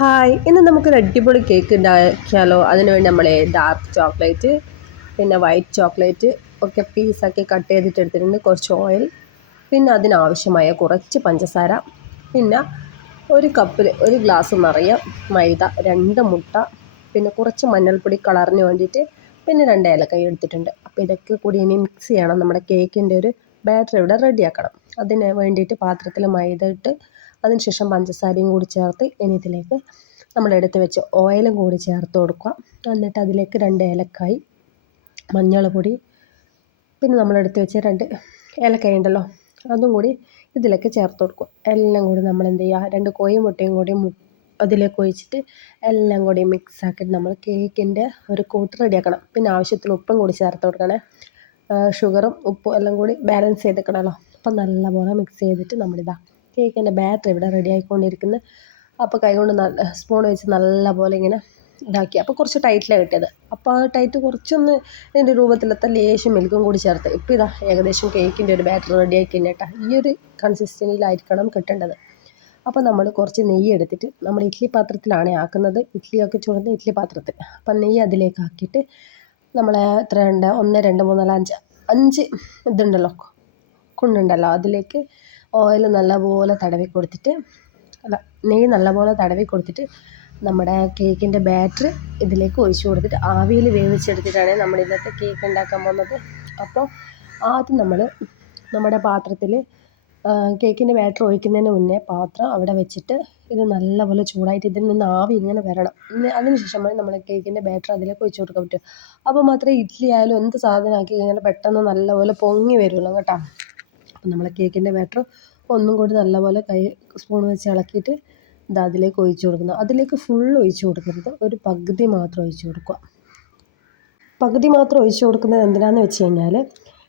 Hi ഇന്ന് നമുക്കൊരു അടിപൊളി കേക്ക് ഉണ്ടാക്കിയാലോ? അതിനുവേണ്ടി നമ്മൾ ഡാർക്ക് ചോക്ലേറ്റ് പിന്നെ വൈറ്റ് ചോക്ലേറ്റ് ഒക്കെ പീസാക്കി കട്ട് ചെയ്തിട്ട് എടുത്തിട്ടുണ്ട് കുറച്ച് ഓയിൽ പിന്നെ അതിനാവശ്യമായ കുറച്ച് പഞ്ചസാര പിന്നെ ഒരു കപ്പിൽ ഒരു ഗ്ലാസ് നിറയെ മൈദ രണ്ട് മുട്ട പിന്നെ കുറച്ച് മഞ്ഞൾപ്പൊടി കളറിന് വേണ്ടിയിട്ട് പിന്നെ രണ്ട് ഏലക്കായ എടുത്തിട്ടുണ്ട്. അപ്പോൾ ഇതൊക്കെ കൂടി ഇനി മിക്സ് ചെയ്യണം. നമ്മുടെ കേക്കിന്റെ ഒരു ബാറ്റർ ഇവിടെ റെഡിയാക്കണം അതിന് വേണ്ടിയിട്ട് പാത്രത്തിൽ മൈദ ഇട്ട് അതിനുശേഷം പഞ്ചസാരയും കൂടി ചേർത്ത് ഇനി ഇതിലേക്ക് നമ്മൾ എടുത്ത് വെച്ച ഓയിലും കൂടി ചേർത്ത് കൊടുക്കുക. എന്നിട്ട് അതിലേക്ക് രണ്ട് ഏലക്കായ് മഞ്ഞൾപ്പൊടി പൊടി പിന്നെ നമ്മൾ എടുത്ത് വെച്ച രണ്ട് ഏലക്കായ ഉണ്ടല്ലോ അതും കൂടി ഇതിലേക്ക് ചേർത്ത് കൊടുക്കുക. എല്ലാം കൂടി നമ്മൾ എന്ത് ചെയ്യുക രണ്ട് കോഴി മുട്ടയും കൂടി അതിലേക്ക് ഒഴിച്ചിട്ട് എല്ലാം കൂടി മിക്സ് ആക്കിയിട്ട് നമ്മൾ കേക്കിന്റെ ഒരു കൂട്ട് റെഡിയാക്കണം. പിന്നെ ആവശ്യത്തിന് ഉപ്പും കൂടി ചേർത്ത് കൊടുക്കണേ. ഷുഗറും ഉപ്പും എല്ലാം കൂടി ബാലൻസ് ചെയ്തെടുക്കണമല്ലോ അപ്പം നല്ലപോലെ മിക്സ് ചെയ്തിട്ട് നമ്മളിതാ കേക്കിന്റെ ബാറ്റർ ഇവിടെ റെഡി ആയിക്കൊണ്ടിരിക്കുന്നത് അപ്പോൾ കൈകൊണ്ട് നല്ല സ്പൂൺ വെച്ച് നല്ലപോലെ ഇങ്ങനെ ഇതാക്കി. അപ്പോൾ കുറച്ച് ടൈറ്റിലാണ് കിട്ടിയത്. അപ്പോൾ ആ ടൈറ്റ് കുറച്ചൊന്ന് ഇതിന്റെ രൂപത്തിലത്തെ ലേശം മിൽക്കും കൂടി ചേർത്ത്. ഇപ്പോൾ ഇതാ ഏകദേശം കേക്കിന്റെ ഒരു ബാറ്റർ റെഡി ആക്കി കേട്ടോ. ഈ ഒരു കൺസിസ്റ്റൻസിയിലായിരിക്കണം കിട്ടേണ്ടത്. അപ്പോൾ നമ്മൾ കുറച്ച് നെയ്യ് എടുത്തിട്ട് നമ്മൾ ഇഡ്ഡലി പാത്രത്തിലാണ് ആക്കുന്നത്. ഇഡ്ഡലിയൊക്കെ ചുടുന്ന ഇഡ്ഡലി പാത്രത്തിൽ. അപ്പം നെയ്യ് അതിലേക്ക് ആക്കിയിട്ട് നമ്മൾ എത്ര രണ്ട് ഒന്ന് രണ്ട് മൂന്ന് നാല് അഞ്ച്. അഞ്ച് ഇതുണ്ടല്ലോ. കുണ്ടുണ്ടല്ലോ. അതിലേക്ക് ഓയിൽ നല്ലപോലെ തടവി കൊടുത്തിട്ട് അല്ല നെയ്യ് നല്ലപോലെ തടവി കൊടുത്തിട്ട് നമ്മുടെ കേക്കിന്റെ ബാറ്റർ ഇതിലേക്ക് ഒഴിച്ച് കൊടുത്തിട്ട് ആവിയിൽ വേവിച്ചെടുത്തിട്ടാണ് നമ്മൾ ഇന്നത്തെ കേക്ക് ഉണ്ടാക്കാൻ പോകുന്നത്. അപ്പോൾ ആദ്യം നമ്മൾ നമ്മുടെ പാത്രത്തിൽ കേക്കിന്റെ ബാറ്റർ ഒഴിക്കുന്നതിന് മുന്നേ പാത്രം അവിടെ വെച്ചിട്ട് ഇത് നല്ലപോലെ ചൂടായിട്ട് ഇതിൽ നിന്ന് ആവി ഇങ്ങനെ വരണം. അതിന് ശേഷമാണ് നമ്മൾ കേക്കിന്റെ ബാറ്റർ അതിലേക്ക് ഒഴിച്ച് കൊടുക്കാൻ പറ്റുക. അപ്പോൾ മാത്രമേ ഇഡ്ഡലി ആയാലും എന്ത് സാധനമാക്കി കഴിഞ്ഞാലും പെട്ടെന്ന് നല്ലപോലെ പൊങ്ങി വരുള്ളൂ കേട്ടോ. അപ്പം നമ്മൾ കേക്കിന്റെ ബാറ്റർ ഒന്നും കൂടി നല്ലപോലെ കൈ സ്പൂൺ വെച്ച് ഇളക്കിയിട്ട് ഇത് അതിലേക്ക് ഒഴിച്ചു കൊടുക്കുന്നു. അതിലേക്ക് ഫുൾ ഒഴിച്ചു കൊടുക്കരുത്. ഒരു പകുതി മാത്രം ഒഴിച്ചു കൊടുക്കുക. പകുതി മാത്രം ഒഴിച്ചു കൊടുക്കുന്നത് എന്തിനാണെന്ന് വെച്ച് കഴിഞ്ഞാൽ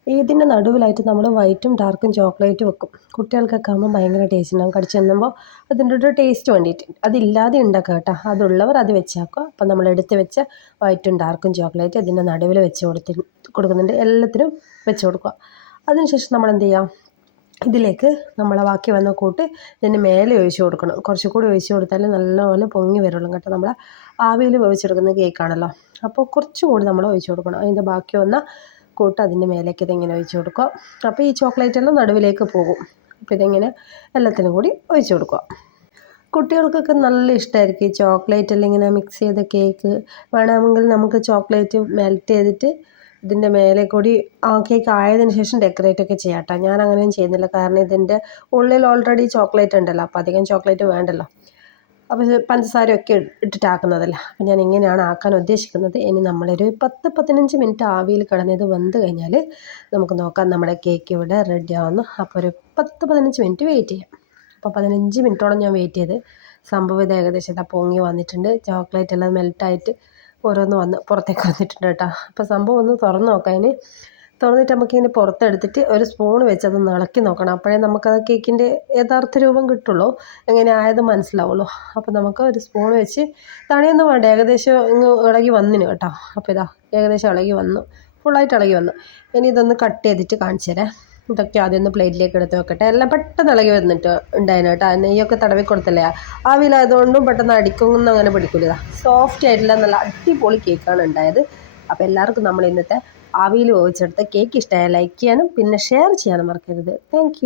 ഇതിന്റെ നടുവിലായിട്ട് നമ്മൾ വൈറ്റും ഡാർക്കും ചോക്ലേറ്റ് വെക്കും. കുട്ടികൾക്കൊക്കെ ആകുമ്പോൾ ഭയങ്കര ടേസ്റ്റ് ഉണ്ടാകും കടിച്ചു തന്നുമ്പോൾ അതിന്റെ ഒരു ടേസ്റ്റ് വേണ്ടിയിട്ട്. അതില്ലാതെ ഉണ്ടാക്കുക കേട്ടോ. അതുള്ളവർ അത് വെച്ചാക്കുക. അപ്പം നമ്മൾ എടുത്ത് വെച്ച വൈറ്റും ഡാർക്കും ചോക്ലേറ്റ് ഇതിന്റെ നടുവിൽ വെച്ച് കൊടുത്തി കൊടുക്കുന്നുണ്ട്. എല്ലാത്തിനും വെച്ച് കൊടുക്കുക. അതിനുശേഷം നമ്മൾ എന്ത് ചെയ്യാം ഇതിലേക്ക് നമ്മളെ ബാക്കി വന്ന കൂട്ട് ഇതിന് മേലെ ഒഴിച്ച് കൊടുക്കണം. കുറച്ച് കൂടി ഒഴിച്ച് കൊടുത്താൽ നല്ലപോലെ പൊങ്ങി വരുള്ളൂ കേട്ടോ നമ്മൾ ആവിയിൽ വേവിച്ചെടുക്കുന്ന കേക്കാണല്ലോ. അപ്പോൾ കുറച്ചും കൂടി നമ്മൾ ഒഴിച്ച് കൊടുക്കണം. അതിന്റെ ബാക്കി വന്ന കൂട്ട് അതിന്റെ മേലേക്ക് ഇതിങ്ങനെ ഒഴിച്ച് കൊടുക്കുക. അപ്പോൾ ഈ ചോക്ലേറ്റ് എല്ലാം നടുവിലേക്ക് പോകും. അപ്പോൾ ഇതിങ്ങനെ എല്ലാത്തിനും കൂടി ഒഴിച്ച് കൊടുക്കുക. കുട്ടികൾക്കൊക്കെ നല്ല ഇഷ്ടമായിരിക്കും ഈ ചോക്ലേറ്റ് എല്ലാം ഇങ്ങനെ മിക്സ് ചെയ്ത കേക്ക് വേണമെങ്കിൽ നമുക്ക് ചോക്ലേറ്റ് മെൽറ്റ് ചെയ്തിട്ട് ഇതിന്റെ മേലെ കൂടി ആ കേക്ക് ആയതിന് ശേഷം ഡെക്കറേറ്റ് ഒക്കെ ചെയ്യാം കേട്ടോ ഞാൻ അങ്ങനെയും ചെയ്യുന്നില്ല. കാരണം ഇതിന്റെ ഉള്ളിൽ ഓൾറെഡി ചോക്ലേറ്റ് ഉണ്ടല്ലോ. അപ്പോൾ അധികം ചോക്ലേറ്റ് വേണ്ടല്ലോ. അപ്പോൾ പഞ്ചസാരയൊക്കെ ഇട്ടിട്ടാക്കുന്നതല്ല അപ്പോൾ ഞാൻ ഇങ്ങനെയാണ് ആക്കാൻ ഉദ്ദേശിക്കുന്നത്. ഇനി നമ്മളൊരു പത്ത് പതിനഞ്ച് മിനിറ്റ് ആവിയിൽ കിടന്നത് വന്നു കഴിഞ്ഞാൽ നമുക്ക് നോക്കാം നമ്മുടെ കേക്ക് ഇവിടെ റെഡി ആവുന്നു. അപ്പോൾ ഒരു പത്ത് പതിനഞ്ച് മിനിറ്റ് വെയിറ്റ് ചെയ്യാം. അപ്പോൾ പതിനഞ്ച് മിനിറ്റോളം ഞാൻ വെയിറ്റ് ചെയ്ത് സംഭവം ഇത് ഏകദേശം ഇതാ പൊങ്ങി വന്നിട്ടുണ്ട്. ചോക്ലേറ്റ് എല്ലാം മെൽറ്റായിട്ട് ഓരോന്ന് വന്ന് പുറത്തേക്ക് വന്നിട്ടുണ്ട് കേട്ടോ. അപ്പോൾ സംഭവം ഒന്ന് തുറന്ന് നോക്കാം. തുറന്നിട്ട് നമുക്ക് നമുക്കിങ്ങനെ പുറത്തെടുത്തിട്ട് ഒരു സ്പൂൺ വെച്ച് അത് ഇളക്കി നോക്കണം. അപ്പോഴേ നമുക്കത് കേക്കിന്റെ യഥാർത്ഥ രൂപം കിട്ടുള്ളൂ. എങ്ങനെ ആയത് മനസ്സിലാവുള്ളൂ. അപ്പോൾ നമുക്ക് ഒരു സ്പൂൺ വെച്ച് തണിയൊന്നും വേണ്ട. ഏകദേശം ഇങ്ങ് ഇളകി വന്നിന് കേട്ടോ. അപ്പോൾ ഇതാ ഏകദേശം ഇളകി വന്നു. ഫുള്ളായിട്ട് ഇളകി വന്നു. ഇനി ഇതൊന്ന് കട്ട് ചെയ്തിട്ട് കാണിച്ചു തരാം ഇതൊക്കെ ആദ്യം ഒന്ന് പ്ലേറ്റിലേക്ക് എടുത്ത് വെക്കട്ടെ. എല്ലാം പെട്ടെന്ന് ഇളകി വന്നിട്ട് ഉണ്ടായിരുന്നു കേട്ടോ നെയ്യൊക്കെ തടവി കൊടുത്തല്ലേ? ആവിലായതുകൊണ്ടും പെട്ടെന്ന് അടിക്കൊന്നും അങ്ങനെ പിടിക്കില്ല സോഫ്റ്റ് ആയിട്ടുള്ള നല്ല അടിപൊളി കേക്കാണ് ഉണ്ടായത്. അപ്പോൾ എല്ലാവർക്കും നമ്മൾ ഇന്നത്തെ ആവിയിൽ വേവിച്ചെടുത്ത കേക്ക് ഇഷ്ടമായ ലൈക്ക് ചെയ്യാനും പിന്നെ ഷെയർ ചെയ്യാനും മറക്കരുത്. താങ്ക്